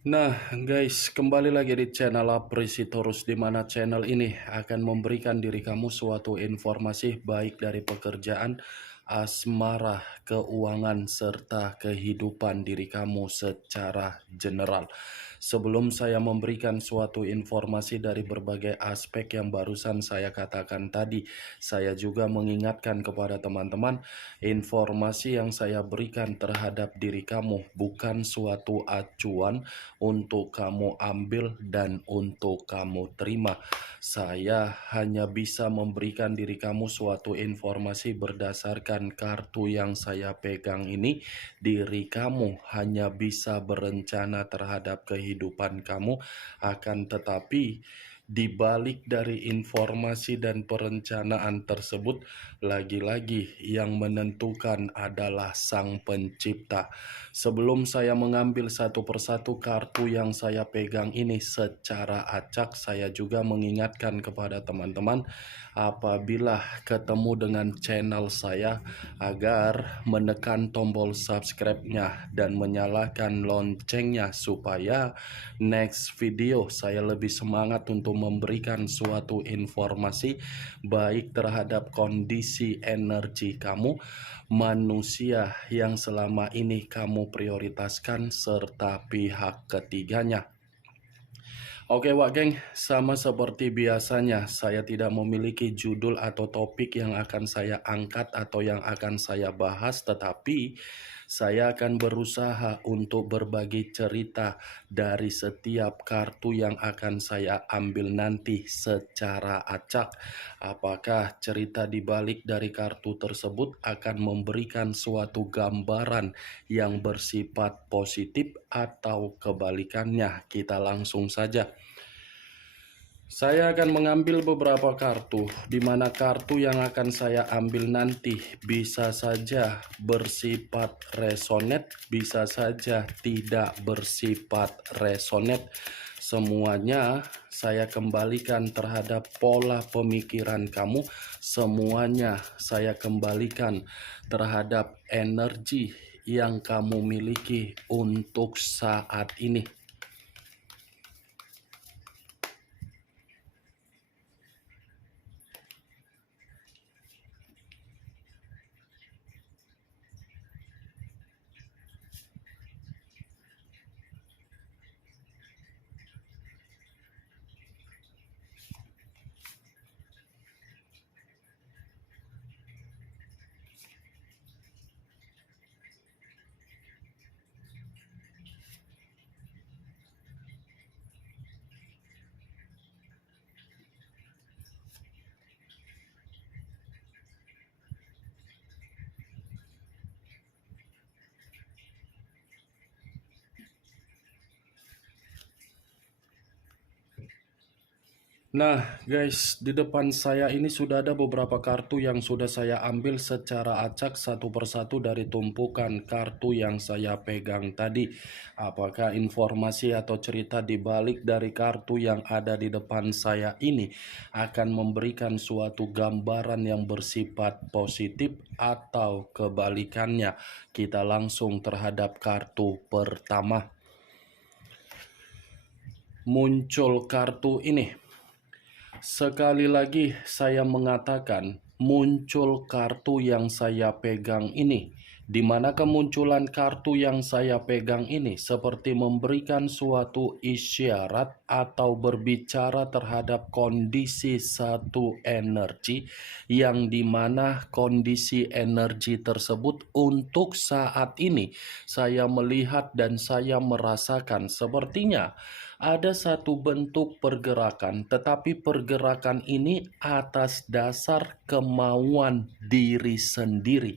Nah, guys, kembali lagi di channel Apresitorus, di mana channel ini akan memberikan diri kamu suatu informasi baik dari pekerjaan, asmara, keuangan, serta kehidupan diri kamu secara general. Sebelum saya memberikan suatu informasi dari berbagai aspek yang barusan saya katakan tadi, saya juga mengingatkan kepada teman-teman, informasi yang saya berikan terhadap diri kamu bukan suatu acuan untuk kamu ambil dan untuk kamu terima. Saya hanya bisa memberikan diri kamu suatu informasi berdasarkan kartu yang saya pegang ini. Diri kamu hanya bisa berencana terhadap kehidupan kamu, akan tetapi di balik dari informasi dan perencanaan tersebut, lagi-lagi yang menentukan adalah Sang Pencipta. Sebelum saya mengambil satu persatu kartu yang saya pegang ini secara acak, saya juga mengingatkan kepada teman-teman apabila ketemu dengan channel saya agar menekan tombol subscribe-nya dan menyalakan loncengnya supaya next video saya lebih semangat untuk memberikan suatu informasi baik terhadap kondisi energi kamu, manusia yang selama ini kamu prioritaskan, serta pihak ketiganya. Oke Wak Geng, sama seperti biasanya saya tidak memiliki judul atau topik yang akan saya angkat atau yang akan saya bahas, tetapi saya akan berusaha untuk berbagi cerita dari setiap kartu yang akan saya ambil nanti secara acak. Apakah cerita di balik dari kartu tersebut akan memberikan suatu gambaran yang bersifat positif atau kebalikannya? Kita langsung saja. Saya akan mengambil beberapa kartu, di mana kartu yang akan saya ambil nanti bisa saja bersifat resonate, bisa saja tidak bersifat resonate. Semuanya saya kembalikan terhadap pola pemikiran kamu, semuanya saya kembalikan terhadap energi yang kamu miliki untuk saat ini. Nah guys, di depan saya ini sudah ada beberapa kartu yang sudah saya ambil secara acak satu persatu dari tumpukan kartu yang saya pegang tadi. Apakah informasi atau cerita di balik dari kartu yang ada di depan saya ini akan memberikan suatu gambaran yang bersifat positif atau kebalikannya? Kita langsung terhadap kartu pertama. Muncul kartu ini. Sekali lagi saya mengatakan muncul kartu yang saya pegang ini, di mana kemunculan kartu yang saya pegang ini seperti memberikan suatu isyarat atau berbicara terhadap kondisi satu energi, yang dimana kondisi energi tersebut untuk saat ini saya melihat dan saya merasakan sepertinya ada satu bentuk pergerakan, tetapi pergerakan ini atas dasar kemauan diri sendiri,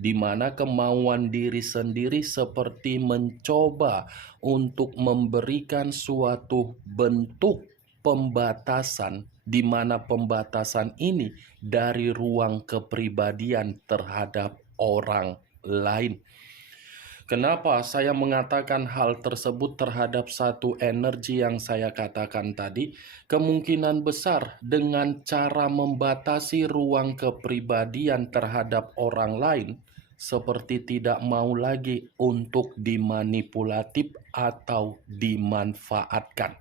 di mana kemauan diri sendiri seperti mencoba untuk memberikan suatu bentuk pembatasan, di mana pembatasan ini dari ruang kepribadian terhadap orang lain. Kenapa saya mengatakan hal tersebut terhadap satu energi yang saya katakan tadi? Kemungkinan besar dengan cara membatasi ruang kepribadian terhadap orang lain, seperti tidak mau lagi untuk dimanipulatif atau dimanfaatkan.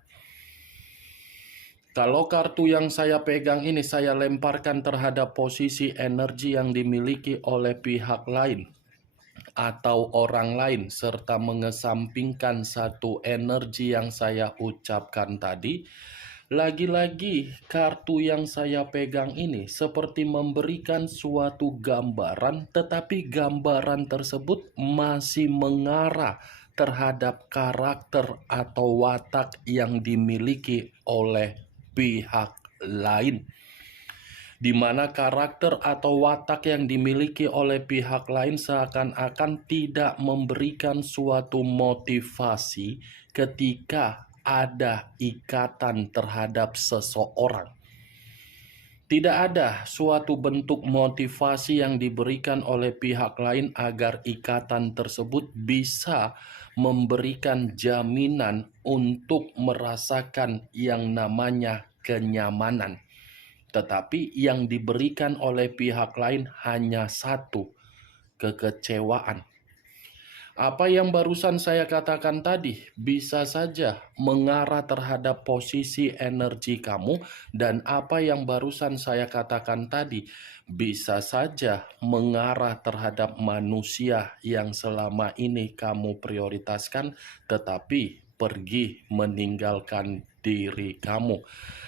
Kalau kartu yang saya pegang ini saya lemparkan terhadap posisi energi yang dimiliki oleh pihak lain atau orang lain, serta mengesampingkan satu energi yang saya ucapkan tadi, lagi-lagi kartu yang saya pegang ini seperti memberikan suatu gambaran, tetapi gambaran tersebut masih mengarah terhadap karakter atau watak yang dimiliki oleh pihak lain, di mana karakter atau watak yang dimiliki oleh pihak lain seakan-akan tidak memberikan suatu motivasi ketika ada ikatan terhadap seseorang. Tidak ada suatu bentuk motivasi yang diberikan oleh pihak lain agar ikatan tersebut bisa memberikan jaminan untuk merasakan yang namanya kenyamanan. Tetapi yang diberikan oleh pihak lain hanya satu, kekecewaan. Apa yang barusan saya katakan tadi bisa saja mengarah terhadap posisi energi kamu, dan apa yang barusan saya katakan tadi bisa saja mengarah terhadap manusia yang selama ini kamu prioritaskan tetapi pergi meninggalkan diri kamu.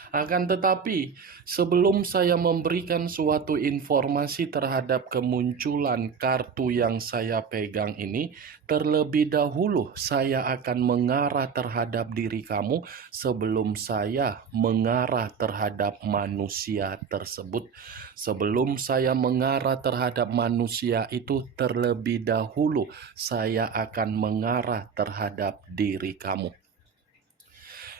Akan tetapi, sebelum saya memberikan suatu informasi terhadap kemunculan kartu yang saya pegang ini, terlebih dahulu saya akan mengarah terhadap diri kamu sebelum saya mengarah terhadap manusia tersebut. Sebelum saya mengarah terhadap manusia itu, terlebih dahulu saya akan mengarah terhadap diri kamu.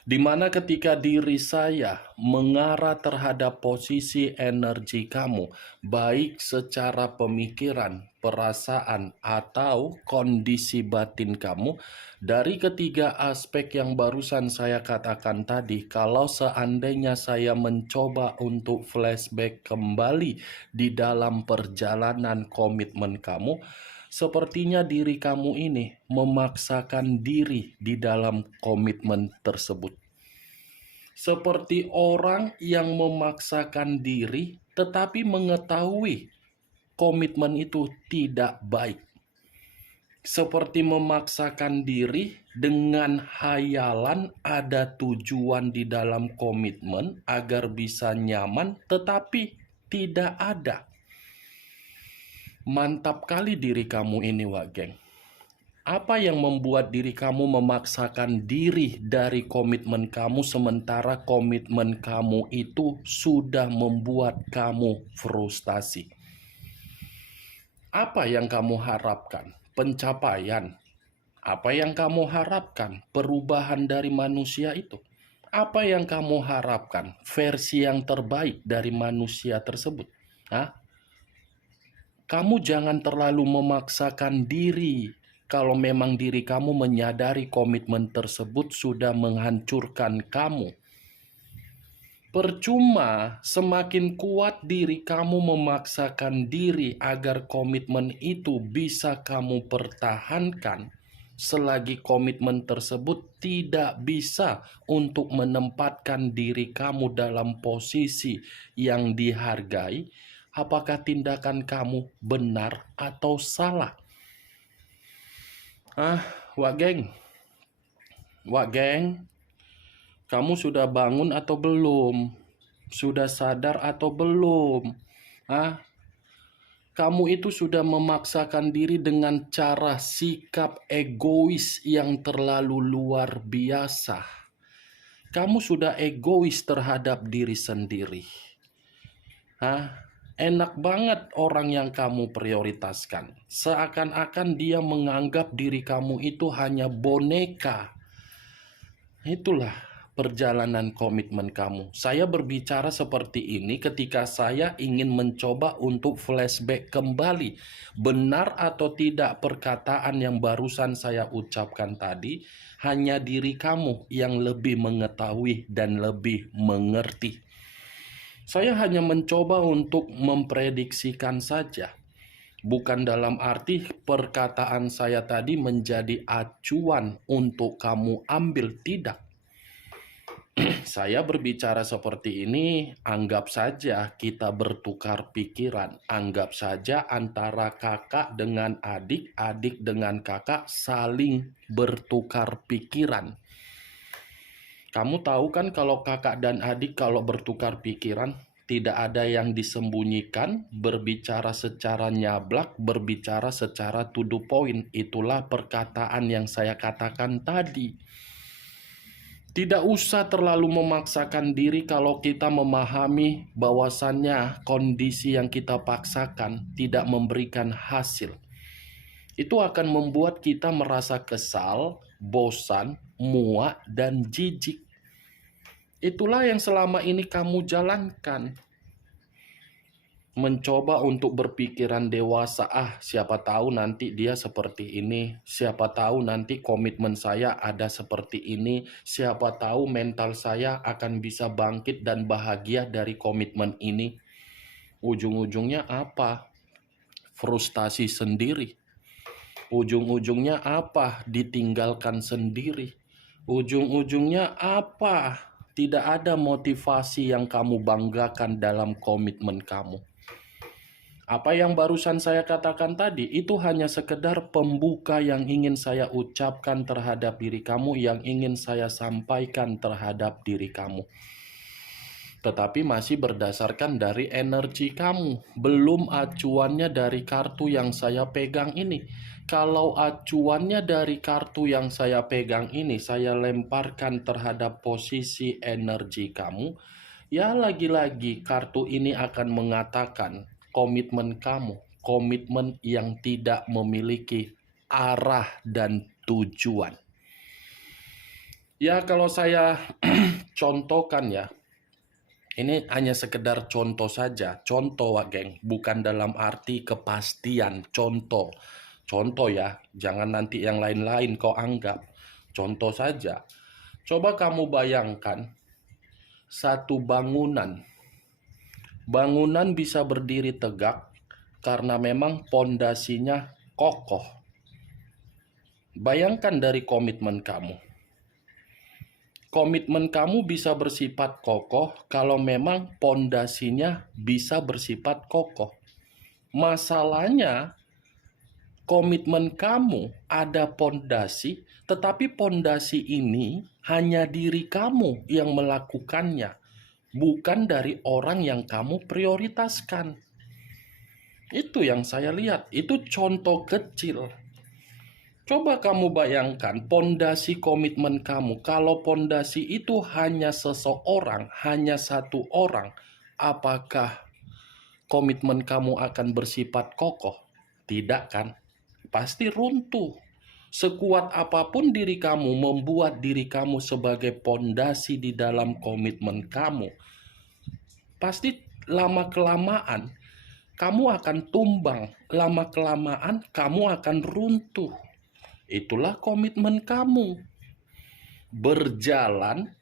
Di mana ketika diri saya mengarah terhadap posisi energi kamu, baik secara pemikiran, perasaan, atau kondisi batin kamu, dari ketiga aspek yang barusan saya katakan tadi, kalau seandainya saya mencoba untuk flashback kembali di dalam perjalanan komitmen kamu, sepertinya diri kamu ini memaksakan diri di dalam komitmen tersebut. Seperti orang yang memaksakan diri tetapi mengetahui komitmen itu tidak baik. Seperti memaksakan diri dengan hayalan ada tujuan di dalam komitmen agar bisa nyaman tetapi tidak ada. Mantap kali diri kamu ini, Wak Geng. Apa yang membuat diri kamu memaksakan diri dari komitmen kamu sementara komitmen kamu itu sudah membuat kamu frustasi? Apa yang kamu harapkan? Pencapaian. Apa yang kamu harapkan? Perubahan dari manusia itu. Apa yang kamu harapkan? Versi yang terbaik dari manusia tersebut. Hah? Kamu jangan terlalu memaksakan diri kalau memang diri kamu menyadari komitmen tersebut sudah menghancurkan kamu. Percuma semakin kuat diri kamu memaksakan diri agar komitmen itu bisa kamu pertahankan, selagi komitmen tersebut tidak bisa untuk menempatkan diri kamu dalam posisi yang dihargai. Apakah tindakan kamu benar atau salah? Wak Geng, kamu sudah bangun atau belum? Sudah sadar atau belum? Kamu itu sudah memaksakan diri dengan cara sikap egois yang terlalu luar biasa. Kamu sudah egois terhadap diri sendiri. Enak banget orang yang kamu prioritaskan. Seakan-akan dia menganggap diri kamu itu hanya boneka. Itulah perjalanan komitmen kamu. Saya berbicara seperti ini ketika saya ingin mencoba untuk flashback kembali. Benar atau tidak perkataan yang barusan saya ucapkan tadi, hanya diri kamu yang lebih mengetahui dan lebih mengerti. Saya hanya mencoba untuk memprediksikan saja. Bukan dalam arti perkataan saya tadi menjadi acuan untuk kamu ambil, tidak. Saya berbicara seperti ini, anggap saja kita bertukar pikiran. Anggap saja antara kakak dengan adik, adik dengan kakak saling bertukar pikiran. Kamu tahu kan kalau kakak dan adik kalau bertukar pikiran, tidak ada yang disembunyikan, berbicara secara nyablak, berbicara secara to the point. Itulah perkataan yang saya katakan tadi. Tidak usah terlalu memaksakan diri kalau kita memahami bahwasannya kondisi yang kita paksakan tidak memberikan hasil. Itu akan membuat kita merasa kesal, bosan, muak, dan jijik. Itulah yang selama ini kamu jalankan. Mencoba untuk berpikiran dewasa, siapa tahu nanti dia seperti ini, siapa tahu nanti komitmen saya ada seperti ini, siapa tahu mental saya akan bisa bangkit dan bahagia dari komitmen ini. Ujung-ujungnya apa? Frustasi sendiri. Ujung-ujungnya apa? Ditinggalkan sendiri. Ujung-ujungnya apa? Tidak ada motivasi yang kamu banggakan dalam komitmen kamu. Apa yang barusan saya katakan tadi, itu hanya sekedar pembuka yang ingin saya ucapkan terhadap diri kamu, yang ingin saya sampaikan terhadap diri kamu. Tetapi masih berdasarkan dari energi kamu, belum acuannya dari kartu yang saya pegang ini. Kalau acuannya dari kartu yang saya pegang ini, saya lemparkan terhadap posisi energi kamu, ya lagi-lagi kartu ini akan mengatakan komitmen kamu, komitmen yang tidak memiliki arah dan tujuan. Ya kalau saya contohkan ya, ini hanya sekedar contoh saja, contoh geng, bukan dalam arti kepastian, contoh. Contoh ya, jangan nanti yang lain-lain kau anggap. Contoh saja, coba kamu bayangkan satu bangunan. Bangunan bisa berdiri tegak karena memang pondasinya kokoh. Bayangkan dari komitmen kamu. Komitmen kamu bisa bersifat kokoh kalau memang pondasinya bisa bersifat kokoh. Masalahnya, komitmen kamu ada pondasi, tetapi pondasi ini hanya diri kamu yang melakukannya, bukan dari orang yang kamu prioritaskan. Itu yang saya lihat, itu contoh kecil. Coba kamu bayangkan pondasi komitmen kamu. Kalau pondasi itu hanya seseorang, hanya satu orang, apakah komitmen kamu akan bersifat kokoh? Tidak kan? Pasti runtuh. Sekuat apapun diri kamu membuat diri kamu sebagai pondasi di dalam komitmen kamu, pasti lama-kelamaan kamu akan tumbang, lama-kelamaan kamu akan runtuh. Itulah komitmen kamu. Berjalan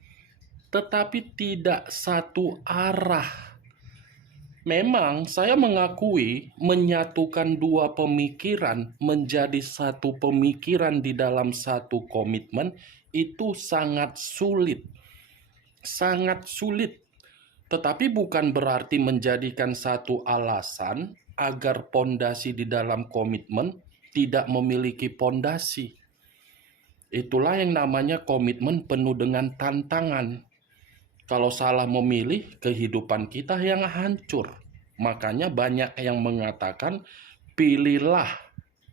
tetapi tidak satu arah. Memang saya mengakui menyatukan dua pemikiran menjadi satu pemikiran di dalam satu komitmen itu sangat sulit. Sangat sulit. Tetapi bukan berarti menjadikan satu alasan agar pondasi di dalam komitmen tidak memiliki pondasi. Itulah yang namanya komitmen penuh dengan tantangan. Kalau salah memilih, kehidupan kita yang hancur. Makanya banyak yang mengatakan, pilihlah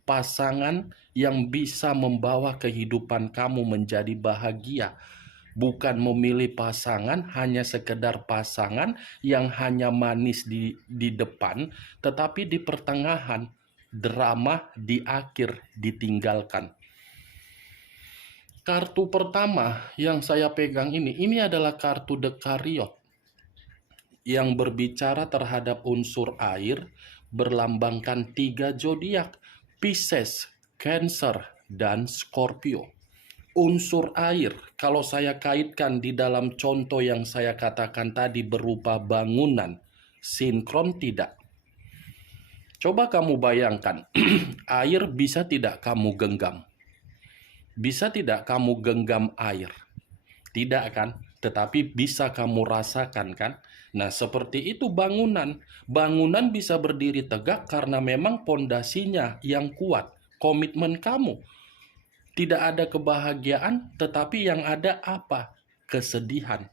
pasangan yang bisa membawa kehidupan kamu menjadi bahagia. Bukan memilih pasangan hanya sekedar pasangan yang hanya manis di depan, tetapi di pertengahan, drama di akhir ditinggalkan. Kartu pertama yang saya pegang ini adalah kartu The Chariot yang berbicara terhadap unsur air, berlambangkan 3 zodiak, Pisces, Cancer, dan Scorpio. Unsur air, kalau saya kaitkan di dalam contoh yang saya katakan tadi berupa bangunan, sinkron tidak. Coba kamu bayangkan, air bisa tidak kamu genggam? Bisa tidak kamu genggam air? Tidak kan? Tetapi bisa kamu rasakan kan? Nah, seperti itu bangunan. Bangunan bisa berdiri tegak karena memang pondasinya yang kuat. Komitmen kamu. Tidak ada kebahagiaan, tetapi yang ada apa? Kesedihan.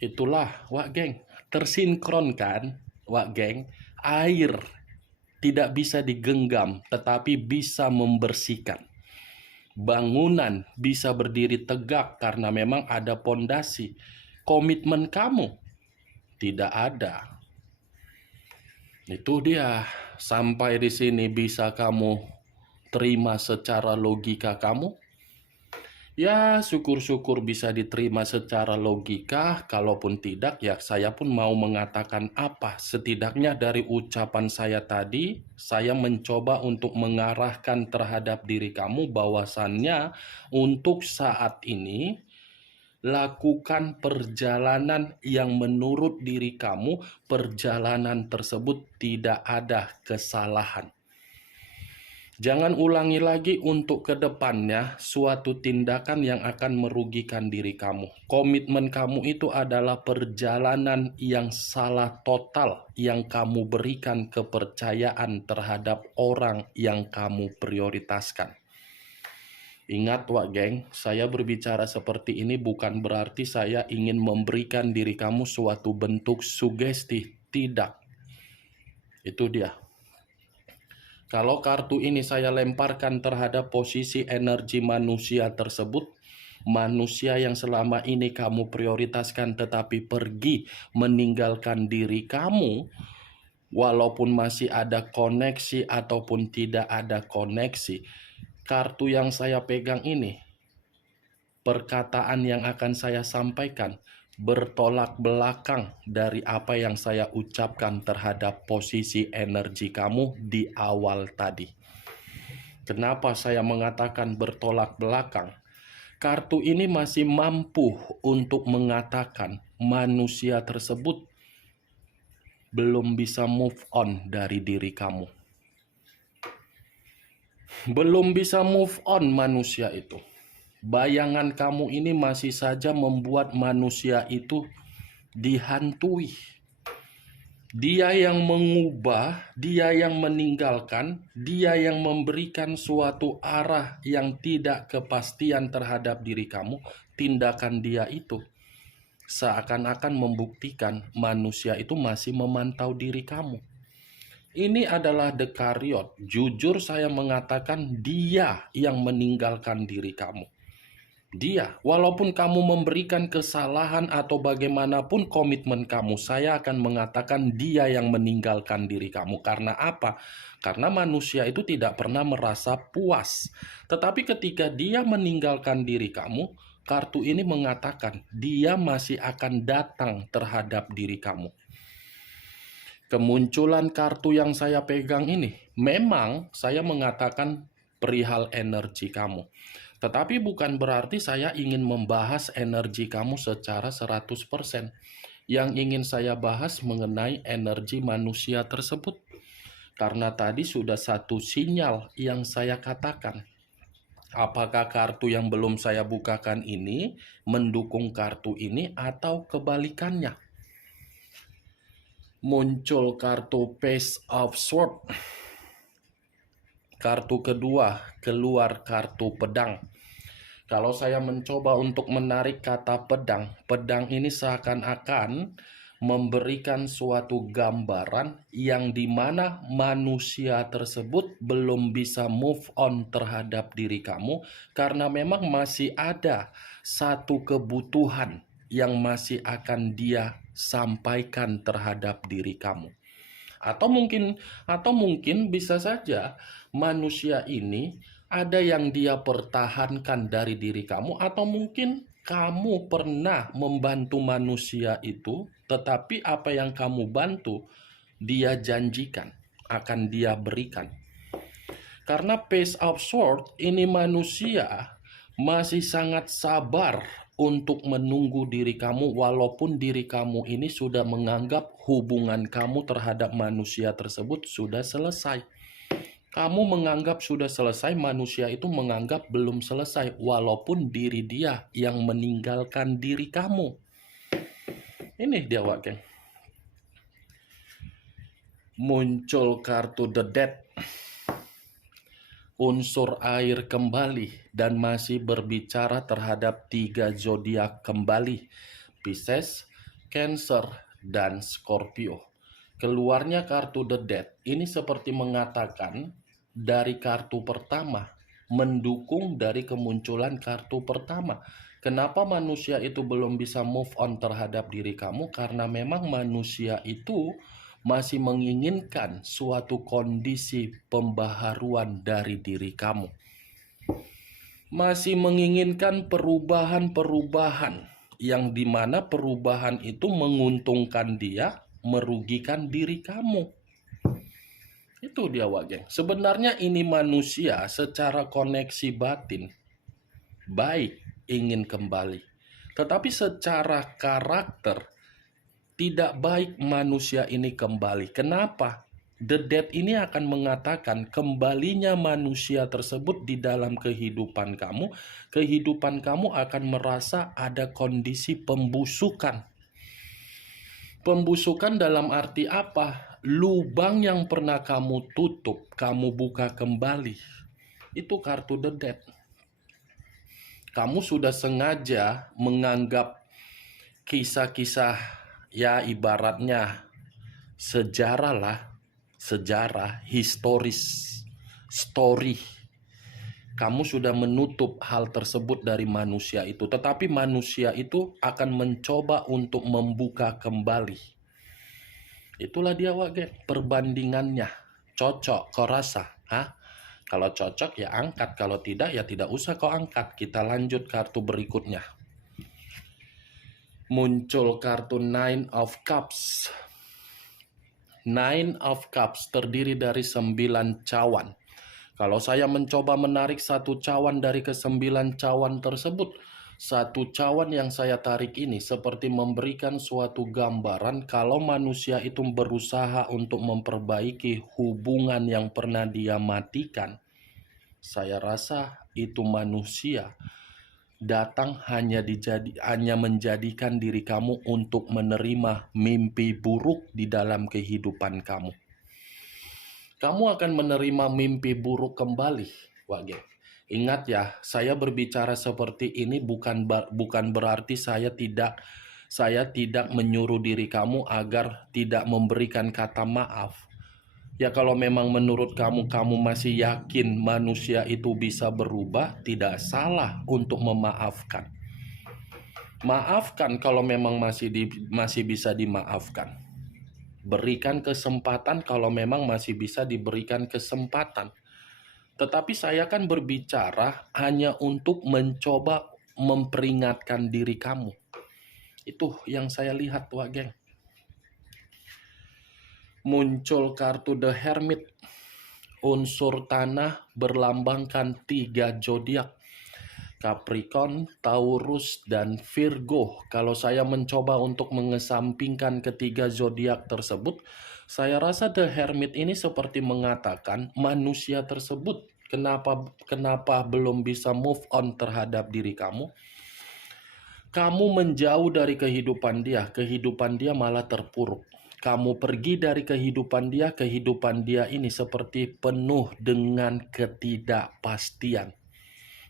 Itulah, Wak Geng. Tersinkron kan, Wak Geng? Air tidak bisa digenggam, tetapi bisa membersihkan. Bangunan bisa berdiri tegak karena memang ada pondasi. Komitmen kamu tidak ada. Itu dia. Sampai di sini bisa kamu terima secara logika kamu? Ya, syukur-syukur bisa diterima secara logika. Kalaupun tidak, ya saya pun mau mengatakan apa. Setidaknya dari ucapan saya tadi, saya mencoba untuk mengarahkan terhadap diri kamu bahwasannya untuk saat ini, lakukan perjalanan yang menurut diri kamu, perjalanan tersebut tidak ada kesalahan. Jangan ulangi lagi untuk kedepannya suatu tindakan yang akan merugikan diri kamu. Komitmen kamu itu adalah perjalanan yang salah total yang kamu berikan kepercayaan terhadap orang yang kamu prioritaskan. Ingat Wak Geng, saya berbicara seperti ini bukan berarti saya ingin memberikan diri kamu suatu bentuk sugesti. Tidak. Itu dia. Kalau kartu ini saya lemparkan terhadap posisi energi manusia tersebut, manusia yang selama ini kamu prioritaskan tetapi pergi meninggalkan diri kamu, walaupun masih ada koneksi ataupun tidak ada koneksi, kartu yang saya pegang ini, perkataan yang akan saya sampaikan bertolak belakang dari apa yang saya ucapkan terhadap posisi energi kamu di awal tadi. Kenapa saya mengatakan bertolak belakang? Kartu ini masih mampu untuk mengatakan manusia tersebut belum bisa move on dari diri kamu. Belum bisa move on manusia itu. Bayangan kamu ini masih saja membuat manusia itu dihantui. Dia yang mengubah, dia yang meninggalkan, dia yang memberikan suatu arah yang tidak kepastian terhadap diri kamu. Tindakan dia itu seakan-akan membuktikan manusia itu masih memantau diri kamu. Ini adalah Dekariot. Jujur saya mengatakan dia yang meninggalkan diri kamu. Dia, walaupun kamu memberikan kesalahan atau bagaimanapun komitmen kamu, saya akan mengatakan dia yang meninggalkan diri kamu. Karena apa? Karena manusia itu tidak pernah merasa puas. Tetapi ketika dia meninggalkan diri kamu, kartu ini mengatakan dia masih akan datang terhadap diri kamu. Kemunculan kartu yang saya pegang ini, memang saya mengatakan perihal energi kamu. Tetapi bukan berarti saya ingin membahas energi kamu secara 100%. Yang ingin saya bahas mengenai energi manusia tersebut. Karena tadi sudah satu sinyal yang saya katakan. Apakah kartu yang belum saya bukakan ini mendukung kartu ini atau kebalikannya? Muncul kartu Page of Swords. Kartu kedua, keluar kartu pedang. Kalau saya mencoba untuk menarik kata pedang, pedang ini seakan-akan memberikan suatu gambaran yang dimana manusia tersebut belum bisa move on terhadap diri kamu karena memang masih ada satu kebutuhan yang masih akan dia sampaikan terhadap diri kamu. Atau mungkin bisa saja manusia ini ada yang dia pertahankan dari diri kamu, atau mungkin kamu pernah membantu manusia itu, tetapi apa yang kamu bantu dia janjikan akan dia berikan. Karena Page of Swords ini manusia masih sangat sabar untuk menunggu diri kamu walaupun diri kamu ini sudah menganggap hubungan kamu terhadap manusia tersebut sudah selesai. Kamu menganggap sudah selesai, manusia itu menganggap belum selesai walaupun diri dia yang meninggalkan diri kamu. Ini dia Wak Geng. Muncul kartu The Death, unsur air kembali, dan masih berbicara terhadap 3 zodiak kembali, Pisces, Cancer, dan Scorpio. Keluarnya kartu The Death ini seperti mengatakan dari kartu pertama, mendukung dari kemunculan kartu pertama. Kenapa manusia itu belum bisa move on terhadap diri kamu? Karena memang manusia itu masih menginginkan suatu kondisi pembaharuan dari diri kamu. Masih menginginkan perubahan-perubahan yang dimana perubahan itu menguntungkan dia, merugikan diri kamu. Itu dia Wak Geng. Sebenarnya ini manusia secara koneksi batin baik ingin kembali. Tetapi secara karakter tidak baik manusia ini kembali. Kenapa? The Dead ini akan mengatakan kembalinya manusia tersebut di dalam kehidupan kamu akan merasa ada kondisi pembusukan. Pembusukan dalam arti apa? Lubang yang pernah kamu tutup, kamu buka kembali. Itu kartu The Dead. Kamu sudah sengaja menganggap kisah-kisah, ya ibaratnya sejarah, historis, story. Kamu sudah menutup hal tersebut dari manusia itu. Tetapi manusia itu akan mencoba untuk membuka kembali. Itulah dia Wak Geng, perbandingannya. Cocok, kau rasa? Kalau cocok ya angkat, kalau tidak ya tidak usah kau angkat. Kita lanjut kartu berikutnya. Muncul kartu Nine of Cups. Nine of Cups terdiri dari 9 cawan. Kalau saya mencoba menarik satu cawan dari ke-9 cawan tersebut, satu cawan yang saya tarik ini seperti memberikan suatu gambaran kalau manusia itu berusaha untuk memperbaiki hubungan yang pernah dia matikan. Saya rasa itu manusia datang hanya menjadikan diri kamu untuk menerima mimpi buruk di dalam kehidupan kamu. Kamu akan menerima mimpi buruk kembali, Wak Geng. Ingat ya, saya berbicara seperti ini bukan berarti saya tidak menyuruh diri kamu agar tidak memberikan kata maaf. Ya kalau memang menurut kamu masih yakin manusia itu bisa berubah, tidak salah untuk memaafkan. Maafkan kalau memang masih bisa dimaafkan. Berikan kesempatan kalau memang masih bisa diberikan kesempatan. Tetapi saya kan berbicara hanya untuk mencoba memperingatkan diri kamu. Itu yang saya lihat Wak Geng. Muncul kartu The Hermit, unsur tanah berlambangkan 3 zodiak, Capricorn, Taurus, dan Virgo. Kalau saya mencoba untuk mengesampingkan ketiga zodiak tersebut, saya rasa The Hermit ini seperti mengatakan manusia tersebut kenapa belum bisa move on terhadap diri kamu. Kamu menjauh dari kehidupan dia malah terpuruk. Kamu pergi dari kehidupan dia ini seperti penuh dengan ketidakpastian.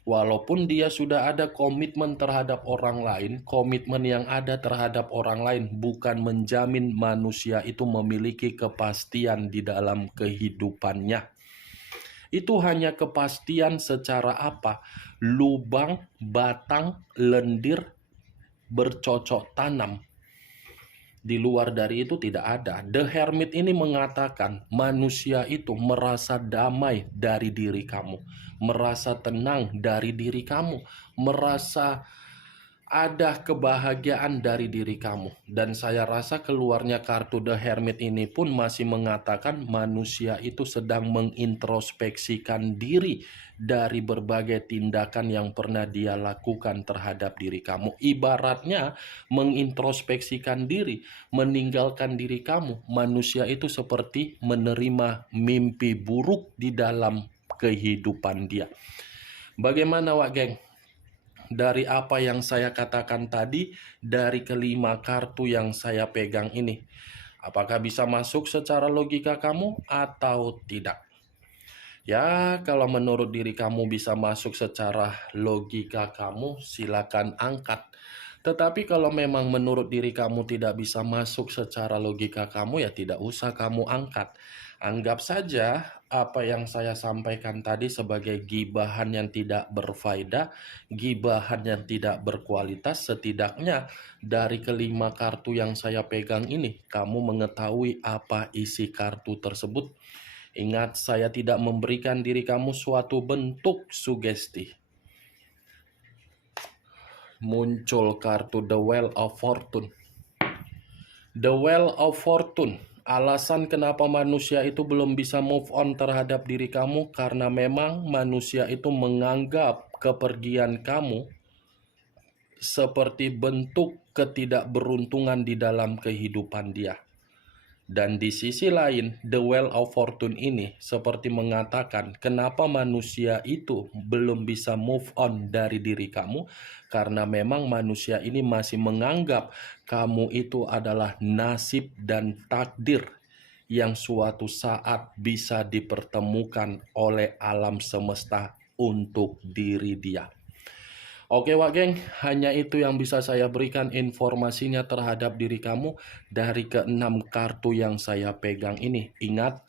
Walaupun dia sudah ada komitmen terhadap orang lain, komitmen yang ada terhadap orang lain bukan menjamin manusia itu memiliki kepastian di dalam kehidupannya. Itu hanya kepastian secara apa? Lubang, batang, lendir, bercocok tanam. Di luar dari itu tidak ada. The Hermit ini mengatakan manusia itu merasa damai dari diri kamu, merasa tenang dari diri kamu, merasa ada kebahagiaan dari diri kamu. Dan saya rasa keluarnya kartu The Hermit ini pun masih mengatakan manusia itu sedang mengintrospeksikan diri dari berbagai tindakan yang pernah dia lakukan terhadap diri kamu. Ibaratnya mengintrospeksikan diri, meninggalkan diri kamu. Manusia itu seperti menerima mimpi buruk di dalam kehidupan dia. Bagaimana, Wak Geng? Dari apa yang saya katakan tadi, dari kelima kartu yang saya pegang ini, apakah bisa masuk secara logika kamu atau tidak? Ya, kalau menurut diri kamu bisa masuk secara logika kamu, silakan angkat. Tetapi kalau memang menurut diri kamu tidak bisa masuk secara logika kamu, ya tidak usah kamu angkat. Anggap saja apa yang saya sampaikan tadi sebagai gibahan yang tidak berfaedah, gibahan yang tidak berkualitas. Setidaknya dari kelima kartu yang saya pegang ini, kamu mengetahui apa isi kartu tersebut. Ingat, saya tidak memberikan diri kamu suatu bentuk sugesti. Muncul kartu The Wheel of Fortune. The Wheel of Fortune. Alasan kenapa manusia itu belum bisa move on terhadap diri kamu karena memang manusia itu menganggap kepergian kamu seperti bentuk ketidakberuntungan di dalam kehidupan dia. Dan di sisi lain, The Wheel of Fortune ini seperti mengatakan kenapa manusia itu belum bisa move on dari diri kamu, karena memang manusia ini masih menganggap kamu itu adalah nasib dan takdir yang suatu saat bisa dipertemukan oleh alam semesta untuk diri dia. Oke Wak Geng, hanya itu yang bisa saya berikan informasinya terhadap diri kamu dari keenam kartu yang saya pegang ini. Ingat,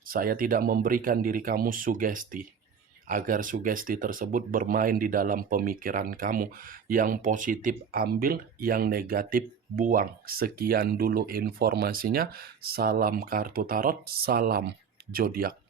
saya tidak memberikan diri kamu sugesti, agar sugesti tersebut bermain di dalam pemikiran kamu. Yang positif ambil, yang negatif buang. Sekian dulu informasinya. Salam kartu tarot, salam zodiak.